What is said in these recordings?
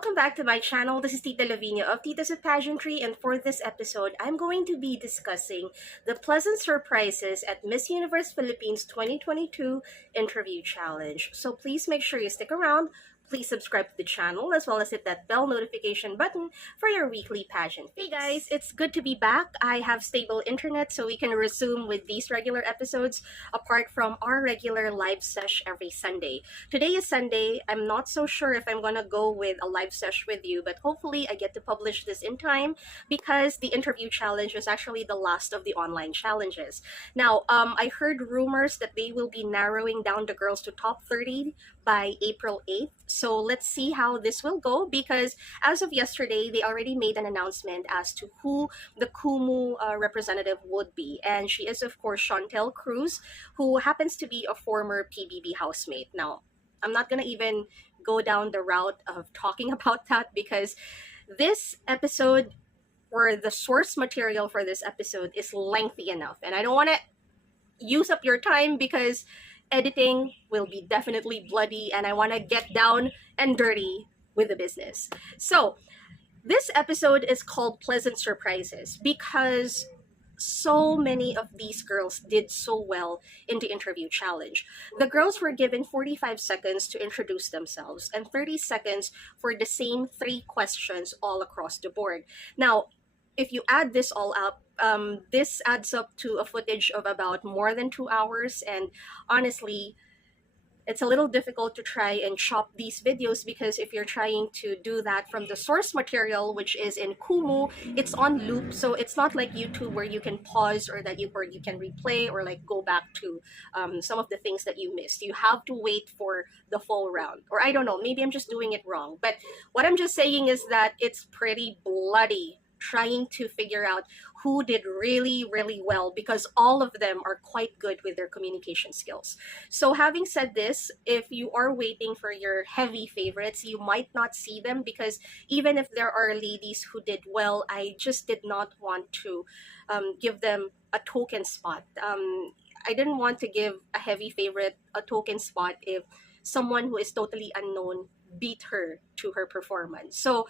Welcome back to my channel. This is Tita Lavinia of Tita's of Pageantry, and for this episode, I'm going to be discussing the pleasant surprises at Miss Universe Philippines 2022 Interview Challenge. So please make sure you stick around. Please subscribe to the channel as well as hit that bell notification button for your weekly pageant. Hey guys, it's good to be back. I have stable internet so we can resume with these regular episodes apart from our regular live sesh every Sunday. Today is Sunday. I'm not so sure if I'm gonna go with a live sesh with you, but hopefully I get to publish this in time because the interview challenge is actually the last of the online challenges. Now, I heard rumors that they will be narrowing down the girls to top 30 by April 8th. So let's see how this will go because as of yesterday, they already made an announcement as to who the KUMU representative would be. And she is, of course, Chantel Cruz, who happens to be a former PBB housemate. Now, I'm not going to even go down the route of talking about that because this episode or the source material for this episode is lengthy enough. And I don't want to use up your time because editing will be definitely bloody and I want to get down and dirty with the business. So this episode is called Pleasant Surprises because so many of these girls did so well in the interview challenge. The girls were given 45 seconds to introduce themselves and 30 seconds for the same 3 questions all across the board. Now, if you add this all up, this adds up to a footage of about more than 2 hours, and honestly, it's a little difficult to try and chop these videos because if you're trying to do that from the source material, which is in KUMU, it's on loop. So it's not like YouTube where you can pause or you can replay or like go back to some of the things that you missed. You have to wait for the full round. Or I don't know, maybe I'm just doing it wrong. But what I'm just saying is that it's pretty bloody trying to figure out who did really, really well because all of them are quite good with their communication skills. So having said this, if you are waiting for your heavy favorites, you might not see them because even if there are ladies who did well, I just did not want to give them a token spot. I didn't want to give a heavy favorite a token spot if someone who is totally unknown beat her to her performance. So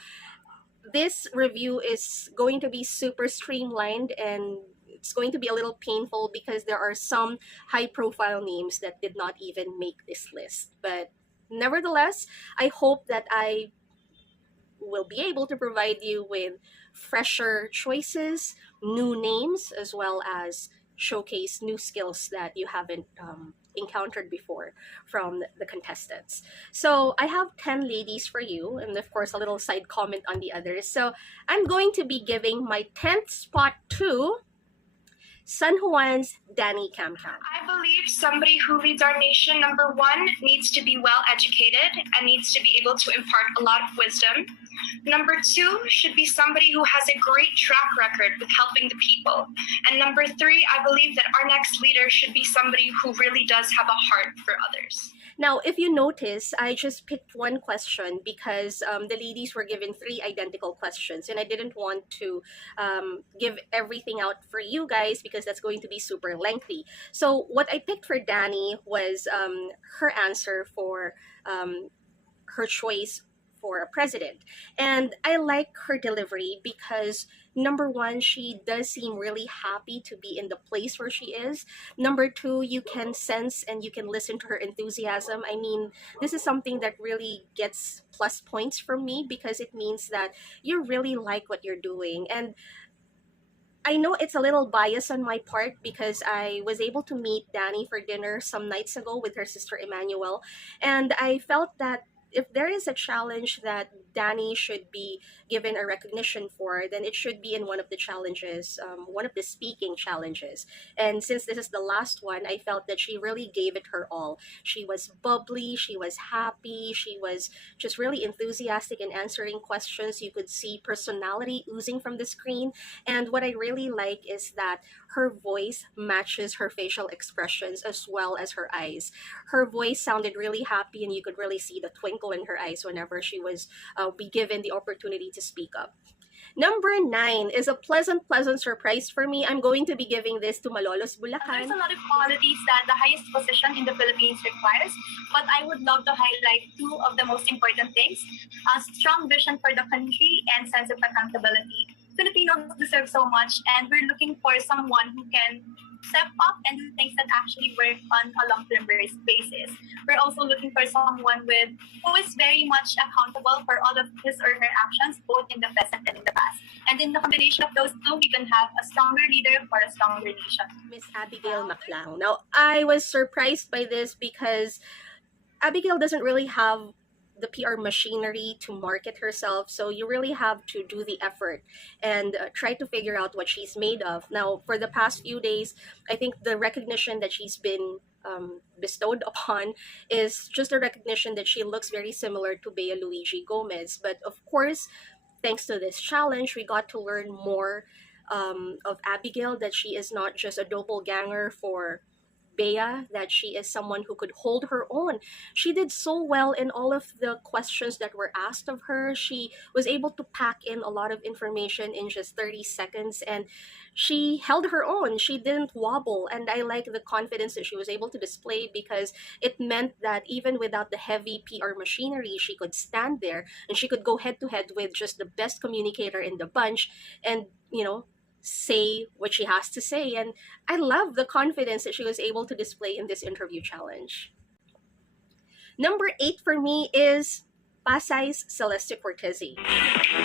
this review is going to be super streamlined and it's going to be a little painful because there are some high profile names that did not even make this list. But nevertheless, I hope that I will be able to provide you with fresher choices, new names, as well as showcase new skills that you haven't encountered before from the contestants. So I have 10 ladies for you, and of course a little side comment on the others. So I'm going to be giving my 10th spot to San Juan's Danny Camcam. I believe somebody who leads our nation, number one, needs to be well educated and needs to be able to impart a lot of wisdom. Number two should be somebody who has a great track record with helping the people. And number three, I believe that our next leader should be somebody who really does have a heart for others. Now, if you notice, I just picked one question because the ladies were given 3 identical questions and I didn't want to give everything out for you guys because that's going to be super lengthy. So what I picked for Danny was her answer for her choice for a president. And I like her delivery because number one, she does seem really happy to be in the place where she is. Number two, you can sense and you can listen to her enthusiasm. I mean, this is something that really gets plus points from me because it means that you really like what you're doing. And I know it's a little bias on my part because I was able to meet Danny for dinner some nights ago with her sister Emmanuel. And I felt that if there is a challenge that Danny should be given a recognition for, then it should be in one of the challenges, one of the speaking challenges. And since this is the last one, I felt that she really gave it her all. She was bubbly, she was happy, she was just really enthusiastic in answering questions. You could see personality oozing from the screen. And what I really like is that her voice matches her facial expressions as well as her eyes. Her voice sounded really happy and you could really see the twinkle in her eyes whenever she was be given the opportunity to speak up. Number 9 is a pleasant surprise for me. I'm going to be giving this to Malolos There's Bulacan. a lot of qualities that the highest position in the Philippines requires, but I would love to highlight two of the most important things: a strong vision for the country and sense of accountability. Filipinos deserve so much, and we're looking for someone who can step up and do things that actually work on a long-term basis. We're also looking for someone who is very much accountable for all of his or her actions, both in the present and in the past. And in the combination of those two, we can have a stronger leader for a stronger nation. Miss Abigail Maclang. Now, I was surprised by this because Abigail doesn't really have the PR machinery to market herself, so you really have to do the effort and try to figure out what she's made of. Now, for the past few days, I think the recognition that she's been bestowed upon is just a recognition that she looks very similar to Bea Luigi Gomez. But of course, thanks to this challenge, we got to learn more of Abigail, that she is not just a doppelganger for Bea, that she is someone who could hold her own. She did so well in all of the questions that were asked of her. She was able to pack in a lot of information in just 30 seconds, and she held her own. She didn't wobble, and I like the confidence that she was able to display, because it meant that even without the heavy PR machinery, she could stand there and she could go head to head with just the best communicator in the bunch and, say what she has to say. And I love the confidence that she was able to display in this interview challenge. Number 8 for me is Pasay's Celeste Cortese.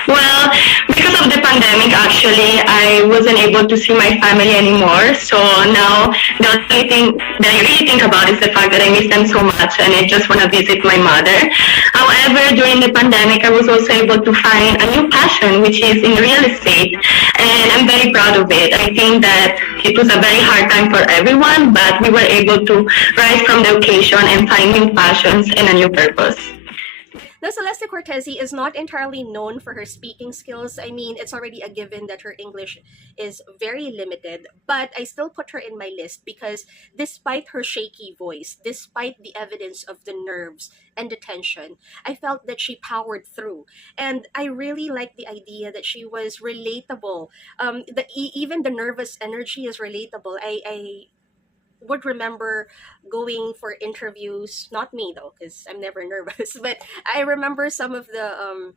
Well, because of the pandemic, actually, I wasn't able to see my family anymore. So now the only thing that I really think about is the fact that I miss them so much and I just want to visit my mother. However, during the pandemic, I was also able to find a new passion, which is in real estate. And I'm very proud of it. I think that it was a very hard time for everyone, but we were able to rise from the occasion and find new passions and a new purpose. Now, Celeste Cortese is not entirely known for her speaking skills. I mean, it's already a given that her English is very limited, but I still put her in my list because despite her shaky voice, despite the evidence of the nerves and the tension, I felt that she powered through. And I really like the idea that she was relatable. Even the nervous energy is relatable. I would remember going for interviews, not me though, because I'm never nervous, but I remember some of the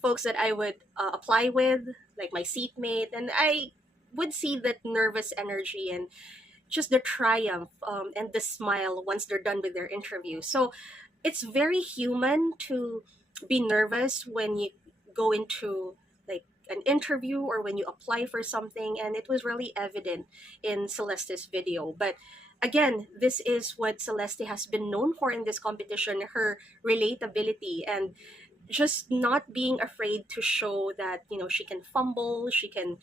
folks that I would apply with, like my seatmate, and I would see that nervous energy and just the triumph and the smile once they're done with their interview. So it's very human to be nervous when you go into like an interview or when you apply for something, and it was really evident in Celeste's video. But again, this is what Celeste has been known for in this competition, her relatability and just not being afraid to show that, she can fumble, she can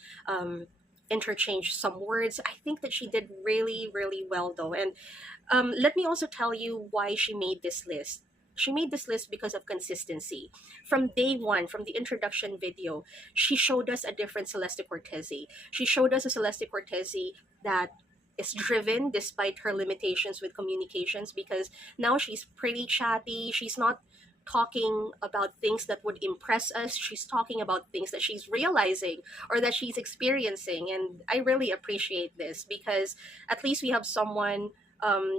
interchange some words. I think that she did really, really well though. And let me also tell you why she made this list. She made this list because of consistency. From day one, from the introduction video, she showed us a different Celeste Cortese. She showed us a Celeste Cortese that is driven despite her limitations with communications, because now she's pretty chatty. She's not talking about things that would impress us. She's talking about things that she's realizing or that she's experiencing. And I really appreciate this because at least we have someone,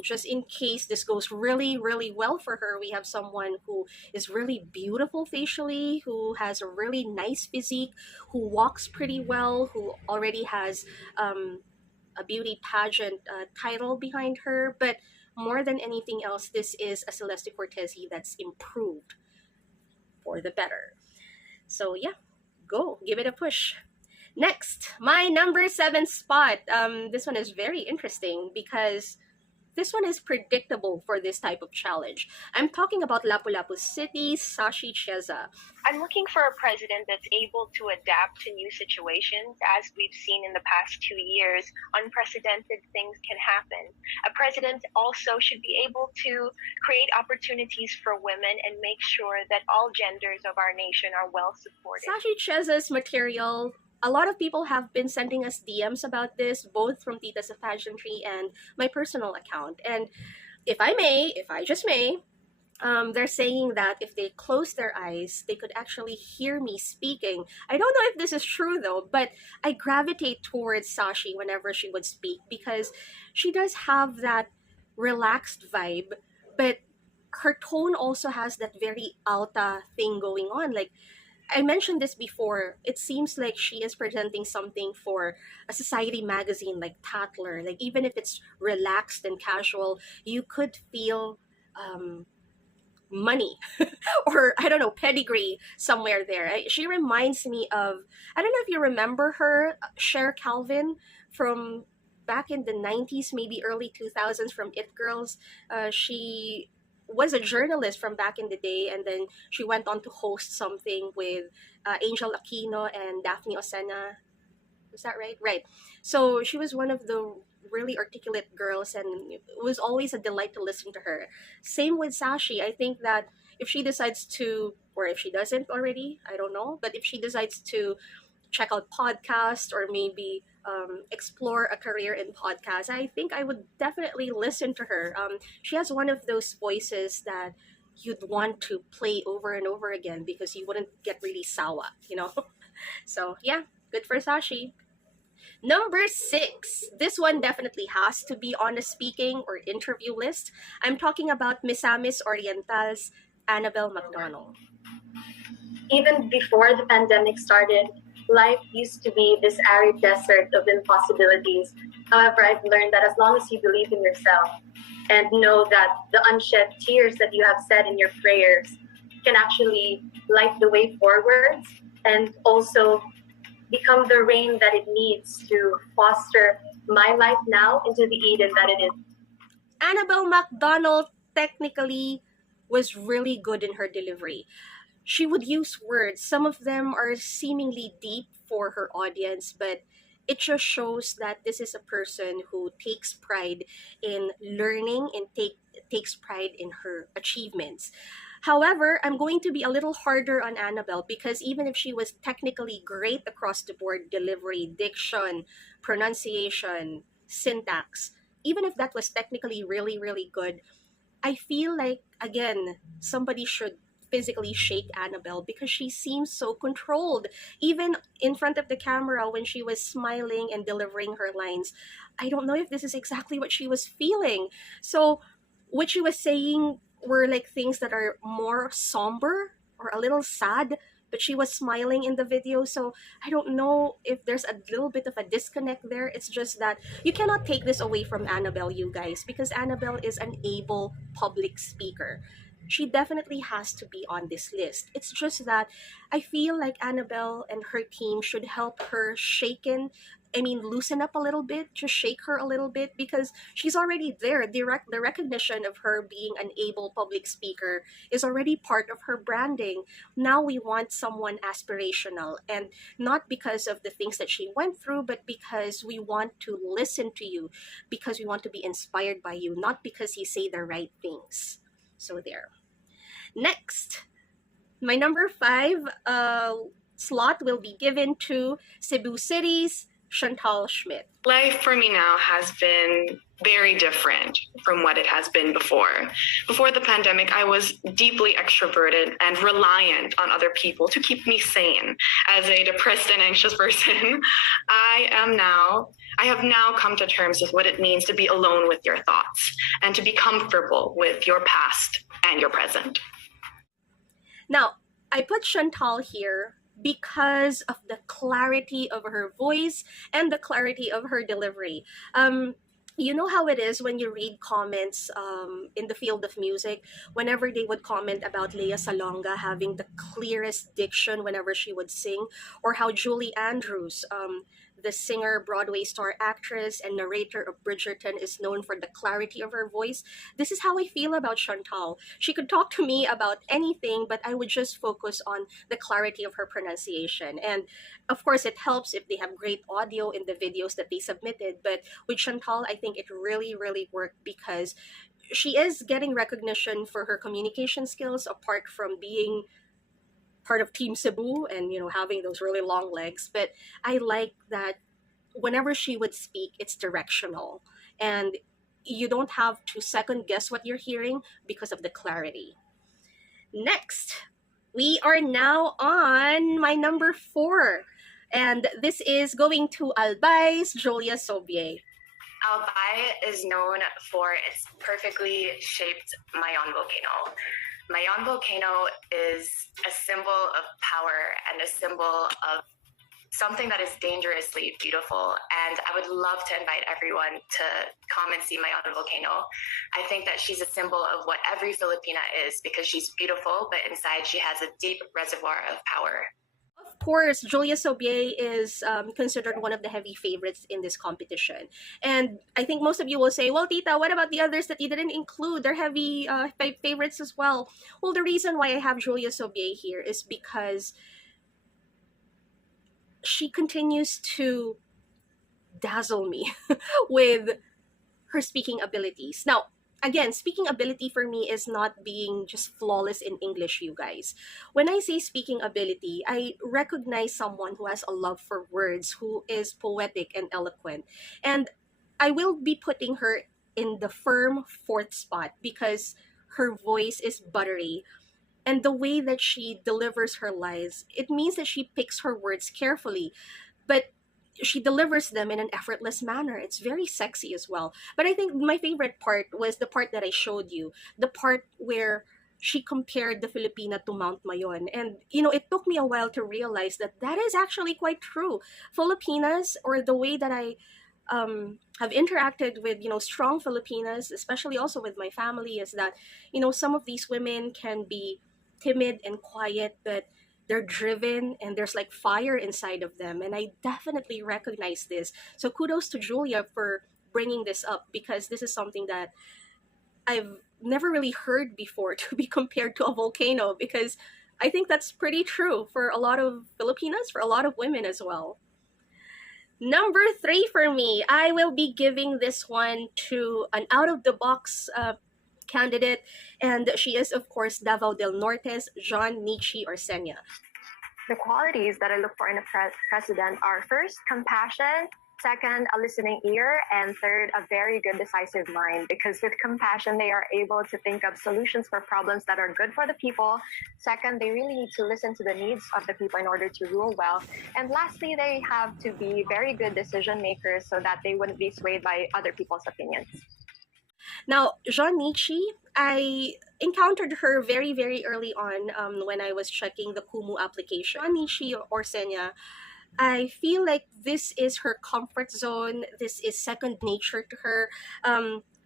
just in case this goes really, really well for her, we have someone who is really beautiful facially, who has a really nice physique, who walks pretty well, who already has a beauty pageant title behind her. But more than anything else, this is a Celeste Cortese that's improved for the better. So yeah, go give it a push. Next, my number 7 spot. This one is very interesting because this one is predictable for this type of challenge. I'm talking about Lapu-Lapu City's Sashi Cheza. I'm looking for a president that's able to adapt to new situations. As we've seen in the past 2 years, unprecedented things can happen. A president also should be able to create opportunities for women and make sure that all genders of our nation are well supported. Sashi Cheza's material, a lot of people have been sending us DMs about this, both from Tita sa Pageantry and my personal account. And if I just may, They're saying that if they close their eyes, they could actually hear me speaking. I don't know if this is true though, but I gravitate towards Sashi whenever she would speak because she does have that relaxed vibe, but her tone also has that very alta thing going on. Like I mentioned this before, it seems like she is presenting something for a society magazine like Tatler. Like even if it's relaxed and casual, you could feel money or I don't know, pedigree somewhere there. She reminds me of, I don't know if you remember her, Cher Calvin from back in the 90s, maybe early 2000s from It Girls. She was a journalist from back in the day, and then she went on to host something with Angel Aquino and Daphne Osena. Is that right? Right. So she was one of the really articulate girls, and it was always a delight to listen to her. Same with Sashi. I think that if she decides to, or if she doesn't already, I don't know, but if she decides to check out podcasts or maybe explore a career in podcasts, I think I would definitely listen to her. She has one of those voices that you'd want to play over and over again because you wouldn't get really sawa, you know? So yeah, good for Sashi. Number 6. This one definitely has to be on a speaking or interview list. I'm talking about Misamis Oriental's Annabelle McDonald. Even before the pandemic started, life used to be this arid desert of impossibilities. However, I've learned that as long as you believe in yourself and know that the unshed tears that you have said in your prayers can actually light the way forwards and also become the rain that it needs to foster my life now into the Eden that it is. Annabelle McDonald technically was really good in her delivery. She would use words. Some of them are seemingly deep for her audience, but it just shows that this is a person who takes pride in learning and takes pride in her achievements. However, I'm going to be a little harder on Annabelle because even if she was technically great across the board, delivery, diction, pronunciation, syntax, even if that was technically really, really good, I feel like, again, somebody should physically shake Annabelle because she seems so controlled. Even in front of the camera when she was smiling and delivering her lines, I don't know if this is exactly what she was feeling. So what she was saying were like things that are more somber or a little sad, but she was smiling in the video. So I don't know if there's a little bit of a disconnect there. It's just that you cannot take this away from Annabelle, you guys, because Annabelle is an able public speaker. She definitely has to be on this list. It's just that I feel like Annabelle and her team should help her loosen up a little bit, just shake her a little bit because she's already there. The recognition of her being an able public speaker is already part of her branding. Now we want someone aspirational, and not because of the things that she went through, but because we want to listen to you, because we want to be inspired by you, not because you say the right things. So there. Next, my number 5 slot will be given to Cebu City's Chantal Schmidt. Life for me now has been very different from what it has been before. Before the pandemic, I was deeply extroverted and reliant on other people to keep me sane. As a depressed and anxious person, I have now come to terms with what it means to be alone with your thoughts and to be comfortable with your past and your present. Now, I put Chantal here because of the clarity of her voice and the clarity of her delivery. You know how it is when you read comments in the field of music, whenever they would comment about Lea Salonga having the clearest diction whenever she would sing, or how Julie Andrews, the singer, Broadway star, actress, and narrator of Bridgerton, is known for the clarity of her voice. This is how I feel about Chantal. She could talk to me about anything, but I would just focus on the clarity of her pronunciation. And of course, it helps if they have great audio in the videos that they submitted. But with Chantal, I think it really, really worked because she is getting recognition for her communication skills apart from being part of Team Cebu and having those really long legs. But I like that whenever she would speak, it's directional and you don't have to second guess what you're hearing because of the clarity. Next, we are now on my number 4. And this is going to Albay's Julia Sobier. Albay is known for its perfectly shaped Mayon volcano. Mayon volcano is a symbol of power and a symbol of something that is dangerously beautiful. And I would love to invite everyone to come and see Mayon volcano. I think that she's a symbol of what every Filipina is, because she's beautiful, but inside she has a deep reservoir of power. Of course, Julia Sobier is considered one of the heavy favorites in this competition. And I think most of you will say, well, Tita, what about the others that you didn't include? They're heavy favorites as well. Well, the reason why I have Julia Sobier here is because she continues to dazzle me with her speaking abilities. Now, again, speaking ability for me is not being just flawless in English, you guys. When I say speaking ability, I recognize someone who has a love for words, who is poetic and eloquent. And I will be putting her in the firm 4th spot because her voice is buttery. And the way that she delivers her lines, it means that she picks her words carefully. But she delivers them in an effortless manner. It's very sexy as well. But I think my favorite part was the part that I showed you, the part where she compared the Filipina to Mount Mayon. And, it took me a while to realize that that is actually quite true. Filipinas, or the way that I have interacted with, strong Filipinas, especially also with my family, is that, some of these women can be timid and quiet, but they're driven and there's like fire inside of them. And I definitely recognize this. So kudos to Julia for bringing this up, because this is something that I've never really heard before, to be compared to a volcano, because I think that's pretty true for a lot of Filipinas, for a lot of women as well. Number 3 for me, I will be giving this one to an out-of-the-box candidate, and she is, of course, Davao del Norte's John Nietzsche Orsenia. The qualities that I look for in a president are, first, compassion, second, a listening ear, and third, a very good decisive mind. Because with compassion, they are able to think of solutions for problems that are good for the people. Second, they really need to listen to the needs of the people in order to rule well. And lastly, they have to be very good decision makers so that they wouldn't be swayed by other people's opinions. Now, Jean Nietzsche, I encountered her very, very early on when I was checking the KUMU application. Jean Nietzsche Orsenia, I feel like this is her comfort zone. This is second nature to her.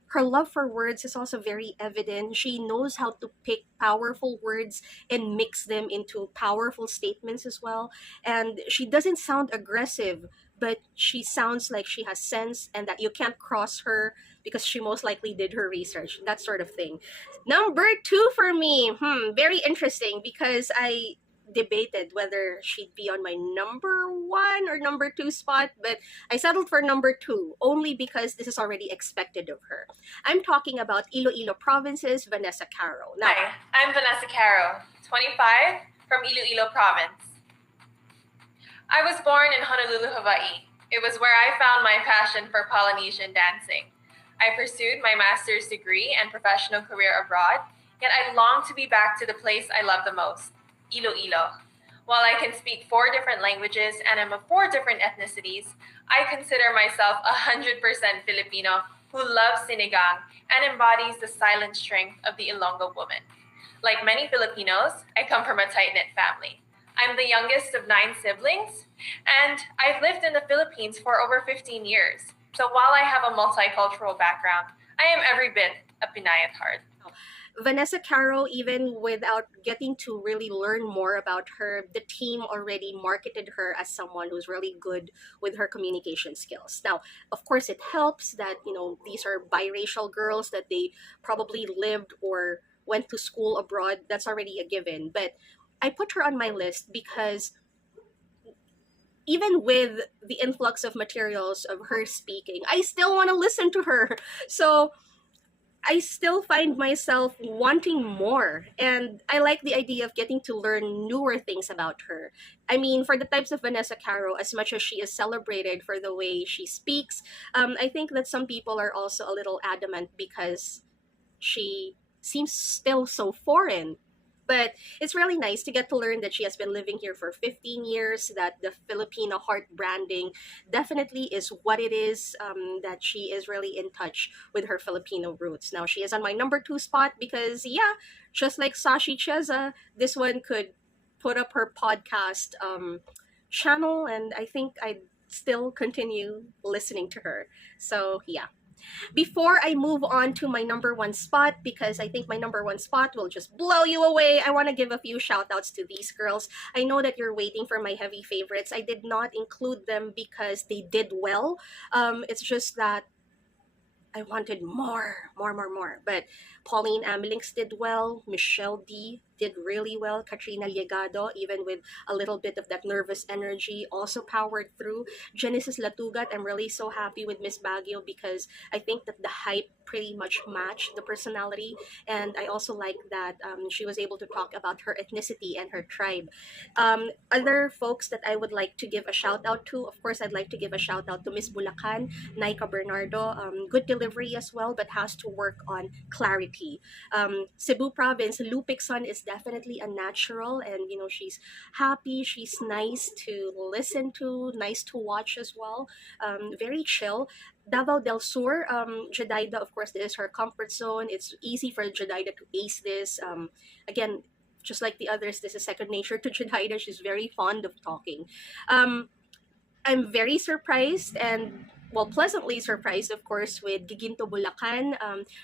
Her love for words is also very evident. She knows how to pick powerful words and mix them into powerful statements as well. And she doesn't sound aggressive, but she sounds like she has sense and that you can't cross her because she most likely did her research, that sort of thing. Number 2 for me, very interesting, because I debated whether she'd be on my number 1 or number 2 spot, but I settled for number 2 only because this is already expected of her. I'm talking about Iloilo Province's Vanessa Caro. Now, hi, I'm Vanessa Caro, 25, from Iloilo Province. I was born in Honolulu, Hawaii. It was where I found my passion for Polynesian dancing. I pursued my master's degree and professional career abroad, yet I long to be back to the place I love the most, Iloilo. While I can speak 4 different languages and am of 4 different ethnicities, I consider myself 100% Filipino who loves sinigang and embodies the silent strength of the Ilonggo woman. Like many Filipinos, I come from a tight-knit family. I'm the youngest of 9 siblings, and I've lived in the Philippines for over 15 years. So while I have a multicultural background, I am every bit a Pinay at heart. Vanessa Caro, even without getting to really learn more about her, the team already marketed her as someone who's really good with her communication skills. Now, of course, it helps that, these are biracial girls, that they probably lived or went to school abroad. That's already a given. But I put her on my list because even with the influx of materials of her speaking, I still want to listen to her. So I still find myself wanting more. And I like the idea of getting to learn newer things about her. I mean, for the types of Vanessa Caro, as much as she is celebrated for the way she speaks, I think that some people are also a little adamant because she seems still so foreign But it's really nice to get to learn that she has been living here for 15 years, that the Filipino heart branding definitely is what it is, that she is really in touch with her Filipino roots. Now, she is on my number 2 spot because, yeah, just like Sashi Cheza, this one could put up her podcast channel, and I think I'd still continue listening to her. So, yeah. Before I move on to my number 1 spot, because I think my number 1 spot will just blow you away, I want to give a few shout outs to these girls. I know that you're waiting for my heavy favorites. I did not include them because they did well. It's just that I wanted more. But Pauline Amelinks did well. Michelle D did really well. Katrina Llegado, even with a little bit of that nervous energy, also powered through. Genesis Latugat, I'm really so happy with Miss Baguio because I think that the hype pretty much matched the personality. And I also like that she was able to talk about her ethnicity and her tribe. Other folks that I would like to give a shout out to, of course, I'd like to give a shout out to Miss Bulacan, Naika Bernardo. Good delivery as well, but has to work on clarity. Cebu province, Lupicson is definitely a natural, and you know, she's happy, she's nice to listen to, nice to watch as well. Very chill. Davao del Sur, Jedidah, of course, this is her comfort zone. It's easy for Jedidah to ace this. Again, just like the others, this is second nature to Jedidah. She's very fond of talking. I'm very surprised and, well, pleasantly surprised, of course, with Giginto Bulacan.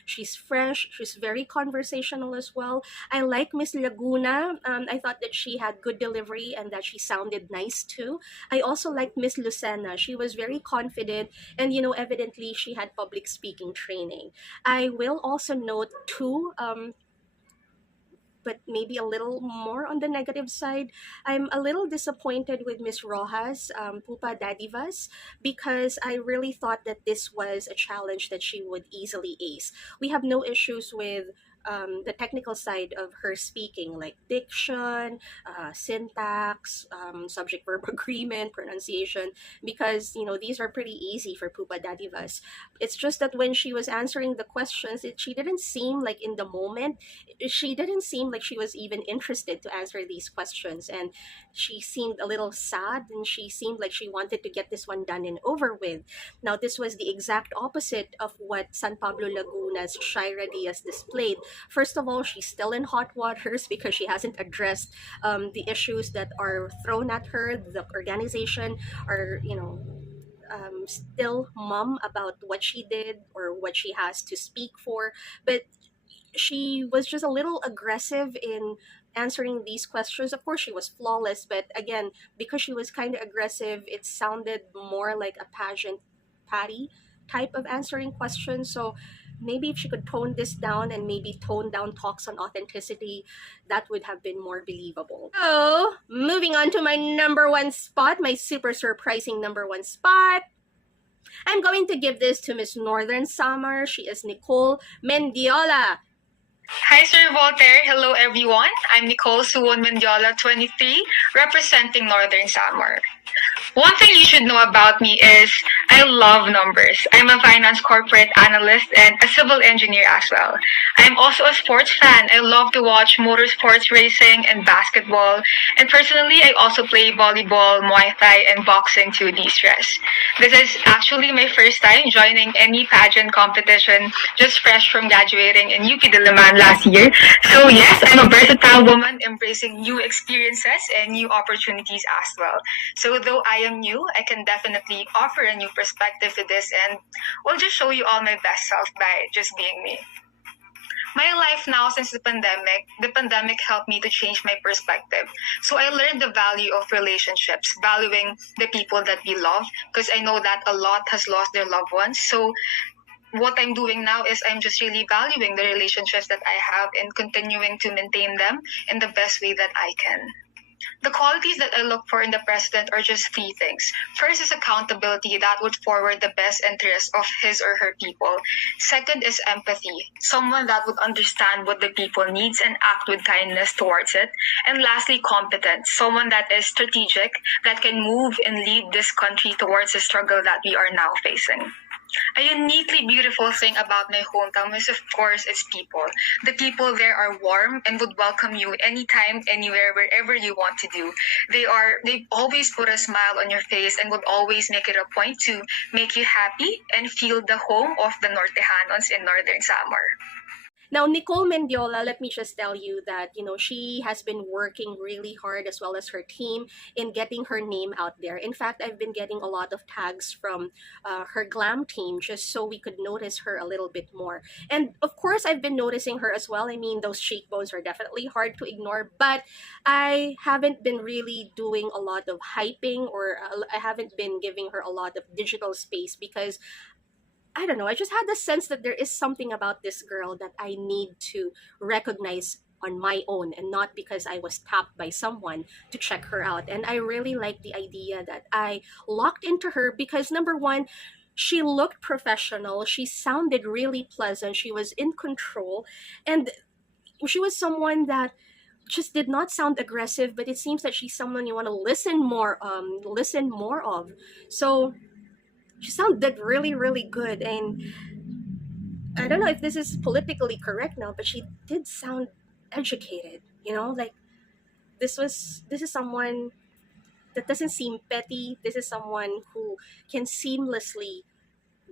She's fresh. She's very conversational as well. I like Miss Laguna. I thought that she had good delivery and that she sounded nice too. I also like Miss Lucena. She was very confident and, you know, evidently she had public speaking training. I will also note too, but maybe a little more on the negative side, I'm a little disappointed with Miss Rojas, Pupa Dadivas, because I really thought that this was a challenge that she would easily ace. We have no issues with the technical side of her speaking, like diction, syntax, subject verb agreement, pronunciation, because, you know, these are pretty easy for Pupa Dadivas. It's just that when she was answering the questions, she didn't seem like in the moment, she didn't seem like she was even interested to answer these questions. And she seemed a little sad and she seemed like she wanted to get this one done and over with. Now, this was the exact opposite of what San Pablo Laguna's Shaira Diaz displayed. First of all, she's still in hot waters because she hasn't addressed the issues that are thrown at her. The organization are, you know, still mum about what she did or what she has to speak for. But she was just a little aggressive in answering these questions. Of course, she was flawless, but again, because she was kind of aggressive, it sounded more like a pageant patty type of answering questions. So maybe if she could tone this down and maybe tone down talks on authenticity, that would have been more believable. So, moving on to my number 1 spot, my super surprising number 1 spot. I'm going to give this to Miss Northern Samar. She is Nicole Mendiola. Hi, Sir Walter. Hello, everyone. I'm Nicole Suwon Mendiola, 23, representing Northern Samar. One thing you should know about me is I love numbers. I'm a finance corporate analyst and a civil engineer as well. I'm also a sports fan. I love to watch motorsports racing and basketball. And personally, I also play volleyball, Muay Thai, and boxing to de-stress. This is actually my first time joining any pageant competition, just fresh from graduating in UP Diliman last year. So yes, I'm a versatile woman embracing new experiences and new opportunities as well. So though I am new, I can definitely offer a new perspective to this and will just show you all my best self by just being me. My life now since the pandemic helped me to change my perspective. So I learned the value of relationships, valuing the people that we love, because I know that a lot has lost their loved ones. So what I'm doing now is I'm just really valuing the relationships that I have and continuing to maintain them in the best way that I can. The qualities that I look for in the president are just 3 things. First is accountability that would forward the best interests of his or her people. Second is empathy, someone that would understand what the people needs and act with kindness towards it. And lastly, competence, someone that is strategic, that can move and lead this country towards the struggle that we are now facing. A uniquely beautiful thing about my hometown is, of course, its people. The people there are warm and would welcome you anytime, anywhere, wherever you want to do. They always put a smile on your face and would always make it a point to make you happy and feel the home of the Nortejanos in Northern Samar. Now, Nicole Mendiola, let me just tell you that, she has been working really hard, as well as her team, in getting her name out there. In fact, I've been getting a lot of tags from her glam team just so we could notice her a little bit more. And of course, I've been noticing her as well. I mean, those cheekbones are definitely hard to ignore, but I haven't been really doing a lot of hyping, or I haven't been giving her a lot of digital space, because I don't know, I just had the sense that there is something about this girl that I need to recognize on my own, and not because I was tapped by someone to check her out. And I really like the idea that I locked into her because, number one, she looked professional, she sounded really pleasant, she was in control, and she was someone that just did not sound aggressive, but it seems that she's someone you want to listen more of. So she sounded really, really good. And I don't know if this is politically correct now, but she did sound educated, like this is someone that doesn't seem petty. This is someone who can seamlessly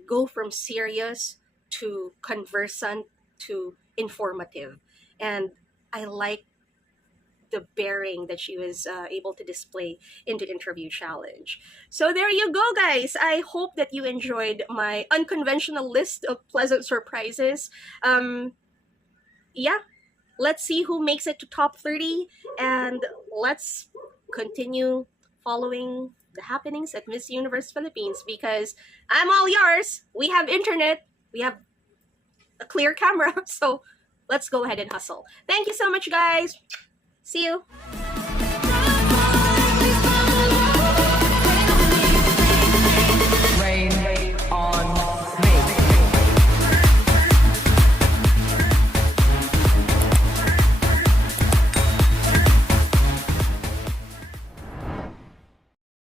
go from serious to conversant to informative. And I like the bearing that she was able to display in the interview challenge. So there you go, guys. I hope that you enjoyed my unconventional list of pleasant surprises. Yeah, let's see who makes it to top 30, and let's continue following the happenings at Miss Universe Philippines, because I'm all yours. We have internet, we have a clear camera, so let's go ahead and hustle. Thank you so much, guys. See you.